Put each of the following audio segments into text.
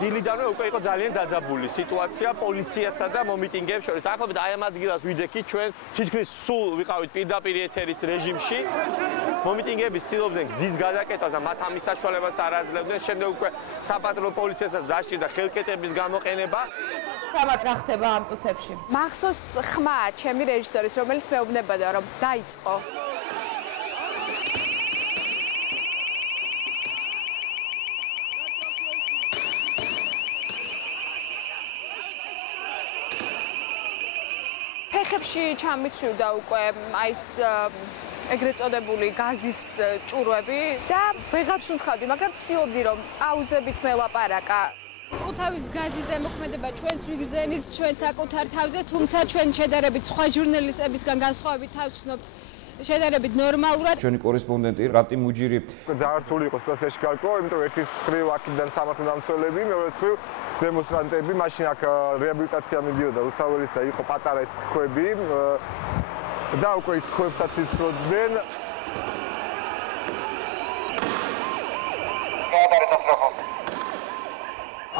დილიდანვე უკვე იყო ძალიან დაძაბული სიტუაცია პოლიციასა და მომიტინგეებს შორის. დაახლოებით აი ამ ადგილას ვიდექით ჩვენ თითქმის სულ ვიყავით პირდაპირ ეთერის რეჟიმში. მომიტინგეები ცდილობდნენ გზის გადაკეთებას და მათ ამის საშუალებას არ აძლევდნენ. შემდეგ უკვე საპატრულო პოლიციასაც დასჭირდა ხელკეტების გამოყენება. თამარ რა ხდება ამ წუთებში? მახსოვს ხმა ჩემი რეჟისორის, რომელიც მეუბნებოდა რომ დაიწყო. ფეხებში ჩამიცვიდა უკვე აი ეს ეგრეთ წოდებული გაზის ჭურვები და ვეღარ სუნთქავდი, მაგრამ ცდილობდი რომ აუზებით მელაპარაკა. ხუთავის გაზის ზემოქმედება ჩვენს ვიგრძენით, ჩვენ საკუთარ თავზე, თუმცა ჩვენ შედარებით სხვა ჟურნალისტებისგან განსხვავებით თავს ვცნობთ შედარებით ნორმალურად. ჩვენი კორესპონდენტი რატი მუჯირი ძალიან რთული იყო სიტუაციაში გარკვევა, იმიტომ ერთის მხრივ აქედან სამართალ დამცველები, მეორეს მხრივ დემონსტრანტები, მაშინ აქ რეაბილიტაცია მიდიოდა რუსთაველის და იყო პატარა ეს თქვები და უკვე ის თქვებსაც ისროდნენ.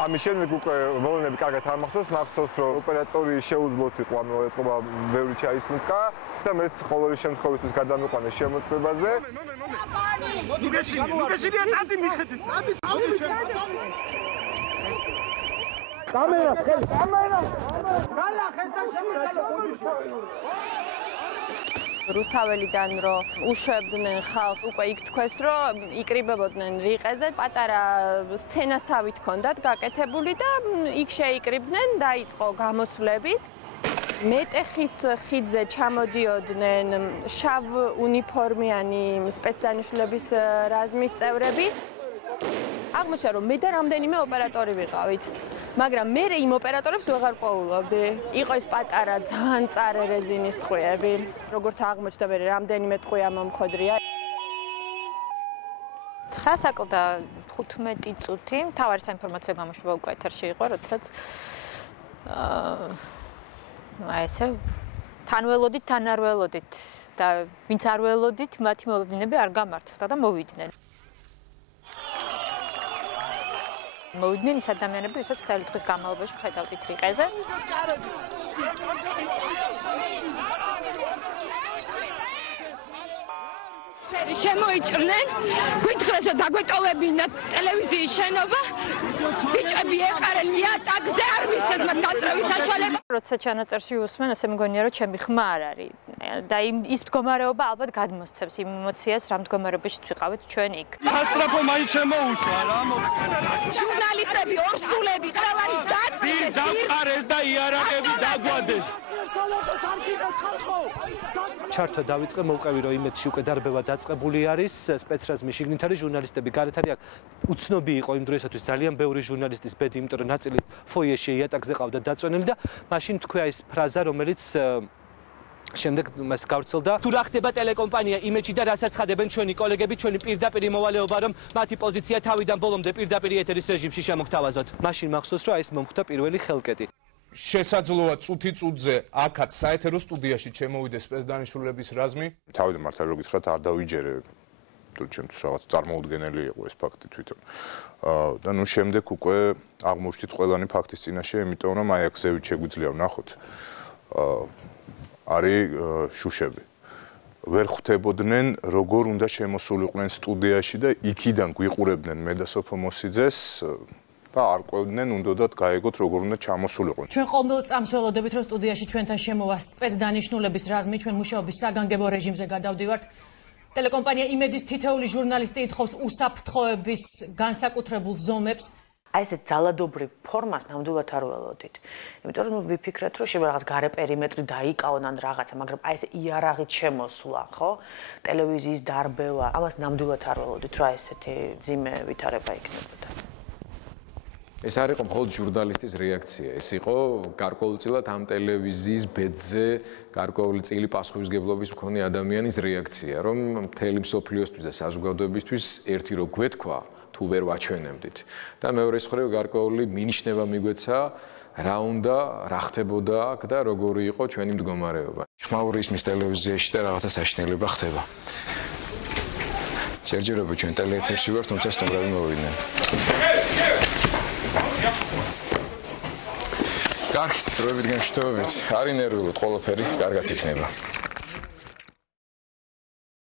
ამის შემდეგ უკვე მოვლენები კარგად არ მახსოვს, რომ ოპერატორი შეუძლოთ იყო ამ ეთყობა ბევრი ჩაისმკა და მეც ყოველი შემთხვევისთვის გადამიყვანე შემოწმებაზე. კამერა, რუსთაველიდან რომ უშვებდნენ ხალხს, უკვე იქ თქვეს რომ იკრიბებოდნენ რიყეზე, პატარა სცენასავით ჰქონდათ გაკეთებული და იქ შეიკრიბდნენ, დაიწყო გამოსვლებით. მეტეხის ხიდზე ჩამოდიოდნენ შავ უნიფორმიანი სპეცდანიშნულების რაზმის წევრები. აღმოჩნდა რომ მე და რამდენიმე ოპერატორი ვიყავით. მაგრამ მე იმ ოპერატორებს ვეღარ პოულობდი. იყო ეს პატარა ძალიან წარე რეზინის ტყვიები. როგორც აღმოჩნდა მე რამდენიმე ტყვია მომხოდრია. 9 საკლდა 15 წუთი მთავარი საინფორმაციო გამოშვება უკვე ეთერში იყო, როდესაც აი ესე თან ველოდით, თან არ ველოდით და ვინც არ ველოდით, მათი მოლოდინები არ გამართლდა და მოვიდნენ. მოვიდნენ ის ადამიანები, ვისაც მთელი დღის განმავლობაში ხედავდით რიყეზე. შემოიჭრნენ, გითხრეს რომ დაგვეტოვებინათ ტელევიზიის შენობა, ბიჭები ეყარენ იატაკზე, არ მისცეს მათ დატრევის საშუალება. როცა ჩანაწერში უსმენ, ასე მგონია რომ ჩემი ხმა არ არის. და ის მდგომარეობა ალბათ გადმოსცემს იმ ემოციას, რა მდგომარეობაშიც ვიყავით ჩვენ იქ. სასტრაფო მაინც შემოუშვა რა ჟურნალისტები, ორსულები, ყველანი დაწეს, დაყარეს და იარაღები დაგვადეს. ჩართვა დავიწყე, მოვყევი რომ იმედში უკვე დარბევა დაწყებული არის, სპეცრაზმი შიგნით არის, ჟურნალისტები გარეთ არის. უცნობი იყო იმ დროისათვის ძალიან ბევრი ჟურნალისტის ბედი, იმიტომ რომ ნაწილი ფოიეში იატაკზე ყავდა დაწვენილი და მაშინ თქვა ეს ფრაზა, რომელიც შემდეგ მას გავრცელდა. თუ რა ხდება ტელეკომპანია იმეჯი და რასაც ხადებენ ჩვენი კოლეგები, ჩვენი პირდაპირი მოვალეობა, რომ მათი პოზიცია თავიდან ბოლომდე პირდაპირ ეთერის რეჟიმში შემოგთავაზოთ. მაშინ მახსოვს, რომ აი ეს მომხდა პირველი ხელკეტი. შესაძლოა წუთი-წუთზე აქაც საეთერო სტუდიაში ჩემოვიდეს სპეცდანიშნულების რაზმი. თავიდან მართლა რო გითხრათ, არ დავიჯერე. თუ ჩემთვის რაღაც წარმოუდგენელი იყო ეს ფაქტი თვითონ. და ნუ შემდეგ უკვე აღმოჩნდით ყველანი ფაქტის წინაშე, იმიტომ რომ აი აქ ზევით შეგვიძლია ვნახოთ. არის შუშები. ვერ ხვდებოდნენ, როგორ უნდა შემოსულიყვნენ სტუდიაში და იქიდან გვიყურებდნენ მე და სოფო მოსიძეს და არ ყვევდნენ, უნდათ გაეგოთ, როგორ უნდა ჩამოსულიყვნენ. ჩვენ ყოველ წამს ველოდებით, რომ სტუდიაში ჩვენთან შემოვა სპეცდანიშნულების რაზმი, ჩვენ მუშაობის საგანგებო რეჟიმზე გადავდივართ. ტელეკომპანია იმედის თითოეული ჟურნალისტი ითხოვს უსაფრთხოების განსაკუთრებულ ზომებს. აი ეს ძალადობრივ ფორმას ნამდვილად არ ველოდით. იმიტომ რომ ვიფიქრეთ, რომ შეიძლება რაღაც გარე პერიმეტრი დაიკავონ ან რაღაცა, მაგრამ აი ეს იარაღით შემოსვლა, ხო? ტელევიზიის დარბევა, ამას ნამდვილად არ ველოდით, რომ ესეთი ძიმე ვითარება იქნებოდა. ეს არ იყო მხოლოდ ჟურნალისტის რეაქცია, ეს იყო გარკვეულწილად ამ ტელევიზიის ბედზე გარკვეული წილი პასუხისმგებლობის მქონე ადამიანის რეაქცია, რომ მთელი მსოფლიოსთვის და საზოგადოებისთვის ერთი რო გვეთქვა, თუ ვერ ვაჩვენებდით. და მეორეს მხრივ გარკვეული მინიშნება მიგვეცა, რა უნდა, რა ხდებოდა აქ და როგორი იყო ჩვენი მდგომარეობა. ხმაური ისმის ტელევიზიაში და რაღაცა საშინელება ხდება. ჯერჯერობით ჩვენ ტელეეთერში ვართ, თუმცა სტუმრები მოვიდნენ. კარგით, დროებით გემშვიდობებით. არ ინერვიულოთ, ყველაფერი კარგად იქნება.